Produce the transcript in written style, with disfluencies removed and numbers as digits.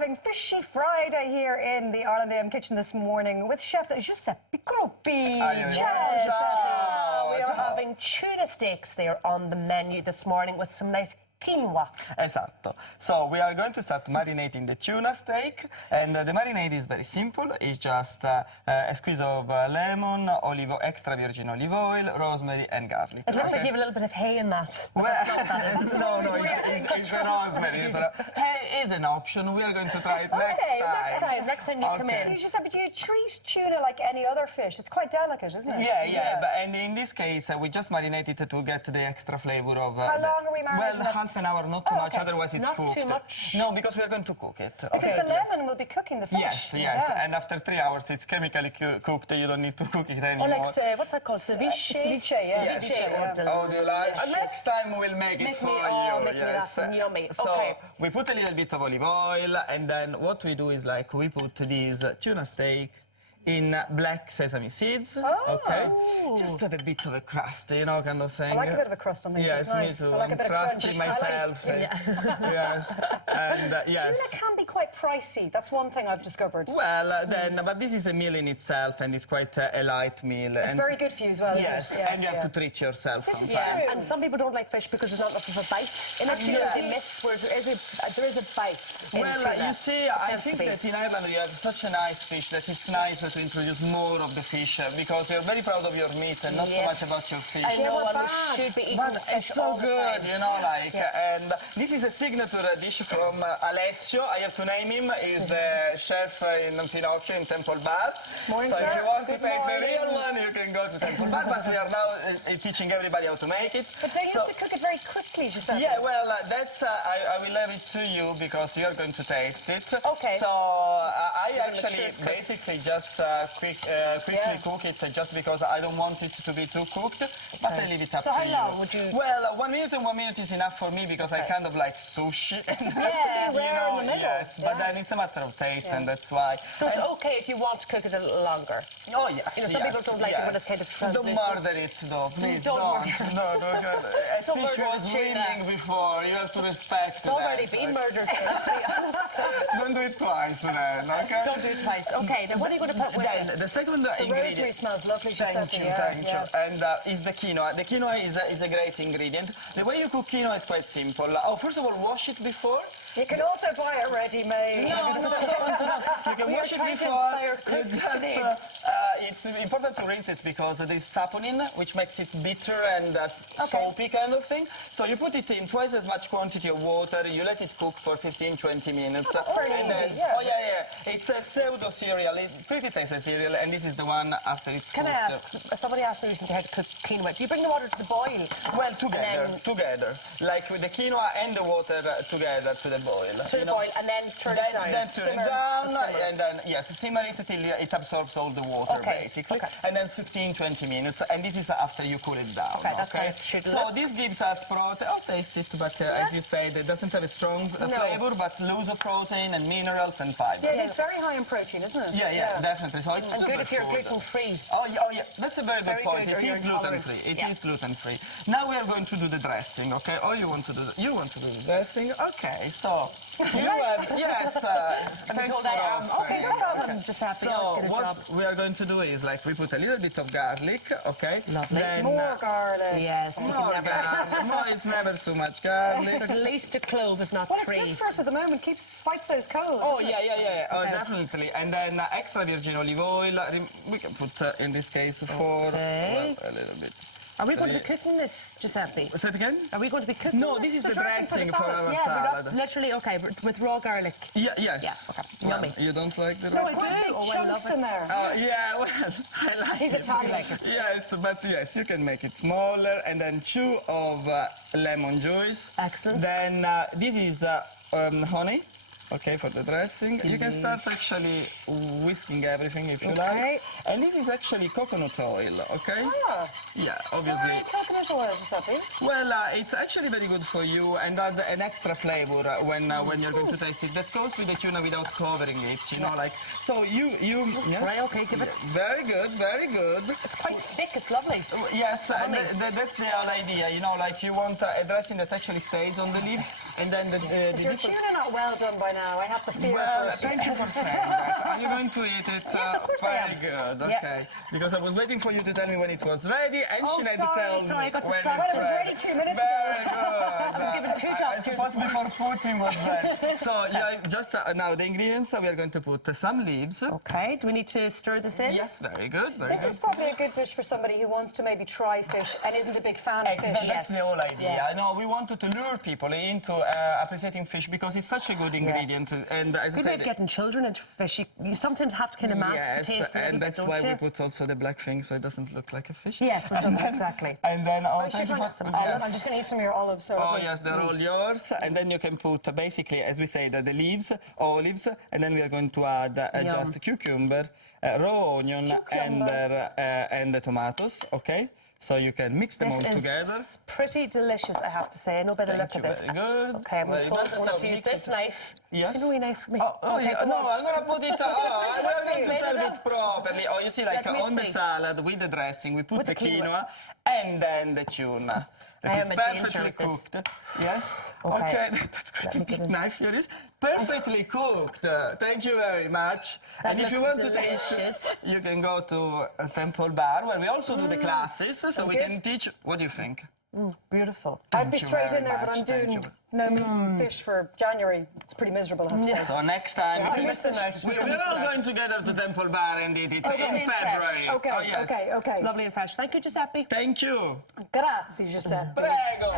having Fishy Friday here in the Ireland AM kitchen this morning with Chef Giuseppe Gruppi. Ciao. We are having tuna steaks there on the menu this morning with some nice quinoa. Esatto. So we are going to start marinating the tuna steak, and the marinade is very simple. It's just a squeeze of lemon, extra virgin olive oil, rosemary, and garlic. It looks like you have a little bit of hay in that. Well, it's the rosemary. Hay is an option. We are going to try it next time. Next time you come in. So Giuseppe, do you treat tuna like any other fish? It's quite delicate, isn't it? Yeah. And in this case, we just marinate it to get the extra flavor of... How long are we marinating? Well, half an hour, not too much, otherwise it's Not cooked. too much? No, because we are going to cook it. Because the lemon will be cooking the fish. Yes. Yeah. And after 3 hours, it's chemically cooked. You don't need to cook it anymore. Or like, what's that called? Ceviche? Ceviche, yeah. Yes. Ceviche, Oh, do you like? Next time we'll make it for you. Make me that yummy. So okay. we put a little bit of olive oil, and then what we do is like we put this tuna steak in black sesame seeds, okay? Just to have a bit of a crust, you know, kind of thing. I like a bit of a crust on things. Yes, it's nice. me too. I like a bit of crusty crunch. myself. Yes. And yes. Tuna can be quite pricey. That's one thing I've discovered. Well, but this is a meal in itself, and it's quite a light meal. It's very good for you as well. Yes, isn't it? and you have to treat yourself This is sometimes. true. And some people don't like fish because there's not enough of a bite in it. You know, they miss, whereas there is a bite in tuna. You see, I think that in Ireland you have such a nice fish that it's nicer to introduce more of the fish because you're very proud of your meat and not so much about your fish. I know, and we should be eating But fish it's so all the good, time. you know, like, and this is a signature dish from Alessio. I have to name him. He's the chef in Pinocchio in Temple Bar. Morning, so sir. if you want to Good taste the morning. real one, you can go to Temple Bar. But we are now teaching everybody how to make it. But don't you have to cook it very quickly, Giuseppe? Yeah, well, that's I will leave it to you because you are going to taste it. Okay. So I actually basically just quickly cook it just because I don't want it to be too cooked, but I leave it up to you. So how long would you... Well, 1 minute and 1 minute is enough for me because I kind of like sushi. Yeah, rare in the middle. Yes, but then it's a matter of taste and that's why. So it's okay if you want to cook it a little longer. Oh, yes, You know, some people don't like it when it's kind of Don't translucent. murder it, though. Please Don't don't. murder it. No, don't. A Don't fish murder was the tuna. winning before. You have to respect It's already been murdered, so let's be honest. Don't do it twice then, okay? Don't do it twice. Okay, then what are you going to put with Then it? the second The ingredient... rosemary smells lovely, Giuseppe. Thank you. And is the quinoa. The quinoa is a great ingredient. The way you cook quinoa is quite simple. First of all, wash it before. You can also buy it ready-made. No, you can wash it before. It's important to rinse it because there's saponin, which makes it bitter and soapy kind of thing. So you put it in twice as much quantity of water. You let it cook for 15-20 minutes. That's very easy, yeah. Oh, yeah. It's a pseudo cereal. It's pretty tasty cereal, and this is the one after it's Can cooked. I ask, somebody asked me recently how to cook quinoa. Do you bring the water to the boil? Well, together. Like with the quinoa and the water together to the boil. To the boil, and then turn it down. Then turn it down, and then, simmer it till it absorbs all the water, basically. Okay. And then 15-20 minutes, and this is after you cool it down. Okay, that's how it should So look. this gives us protein. I'll taste it, but as you said, it doesn't have a strong flavor, but loads of protein and minerals and fiber. Yeah, it's very high in protein, isn't it? Yeah, definitely. So it's And good super if you're food. gluten-free. Oh, yeah, that's a very good point. good, or It you're is intolerant. gluten-free. It Yeah. is gluten-free. Now we are going to do the dressing, okay? Oh, you want to do the dressing? Okay, so you have, yes, thanks for Okay, no problem, Giuseppe. So what we are going to do is, like, we put a little bit of garlic, okay? Lovely. Then, More garlic. Yes. more garlic. No, it's never too much garlic. At least a clove, if not Well, it's three. good for us at the moment. Fights those colds. Oh, yeah. Oh, definitely. And then extra virgin olive oil. We can put, in this case, a little bit. Are we going to be cooking this, Giuseppe? Say it again? Are we going to be cooking No, this? this is the dressing for the dressing for our Yeah, salad. but not literally, okay, but with raw garlic. Yes. Yeah, okay. Well, Yummy. you don't like the No, rest? I do. Oh, I love Chunks it. in there. Yeah, well, I like He's it. Italian. Yes, but yes, you can make it smaller. And then 2 of lemon juice. Excellent. Then this is honey. Okay, for the dressing. You can start actually whisking everything if you like. And this is actually coconut oil, okay? Ah. Yeah, obviously. Coconut oil, Giuseppe. Well, it's actually very good for you and add an extra flavor when you're going to taste it. That goes with the tuna without covering it, you know, like. So you Right, okay, give it. Very good, very good. It's quite thick, it's lovely. Yes, and that's the whole idea, you know, like you want a dressing that actually stays on the lips, and then Is your tuna not well done by now? now. I have to fear Well, for it. thank you for saying that. Are you going to eat it? Yes, of course I am. Very good, Yeah. okay. Because I was waiting for you to tell me when it was ready, and Oh, she had to tell me sorry, I got when distracted. it's Well, it was ready. ready 2 minutes ago. Very good. I was given two jobs I here suppose this before Putin was ready. So yeah, just now the ingredients. We are going to put some leaves. Okay, do we need to stir this in? Yes, very good. Very This good. is probably a good dish for somebody who wants to maybe try fish and isn't a big fan of fish. That's the whole idea. Yeah. I know we wanted to lure people into appreciating fish because it's such a good ingredient. And as I Good way said, of getting children into fish. You sometimes have to kind of mask the taste a little and bit, that's don't why you? we put also the black thing so it doesn't look like a fish. Yes, it doesn't, exactly. And then Should I try some olives? I'm just going to eat some of your olives. So Oh yes, they're all yours. And then you can put basically, as we say, the leaves, olives, and then we are going to add just cucumber, raw onion, and the tomatoes. Okay, so you can mix them all together. This is pretty delicious, I have to say. I know by the look Thank of you, this. very good. Okay, I'm Very told good. I want So to use mix this it. knife. Yes. Give me a knife for me. Oh, Okay, yeah, go no, on. I'm gonna put it. We are going to it serve up. it properly. Oh, you see, like Let me on the see. salad with the dressing, we put With the the quinoa. quinoa and then the tuna. That I is am a danger perfectly with this. cooked. Yes. Okay. That's great. Let me A big get it. knife here is perfectly cooked. Thank you very much. That And if you looks want to delicious. taste, you can go to a temple bar where we also do the classes, so we good. can teach. What do you think? Beautiful. I'd be you straight very in there, but much, I'm thank doing you. no meat and fish for January. It's pretty miserable, I have to say. So next time, I we- miss it. we're all going together to temple bar and eat it Okay. in And fresh. February. Okay, Oh, yes. okay. Lovely and fresh. Thank you, Giuseppe. Thank you. Grazie, Giuseppe. Prego.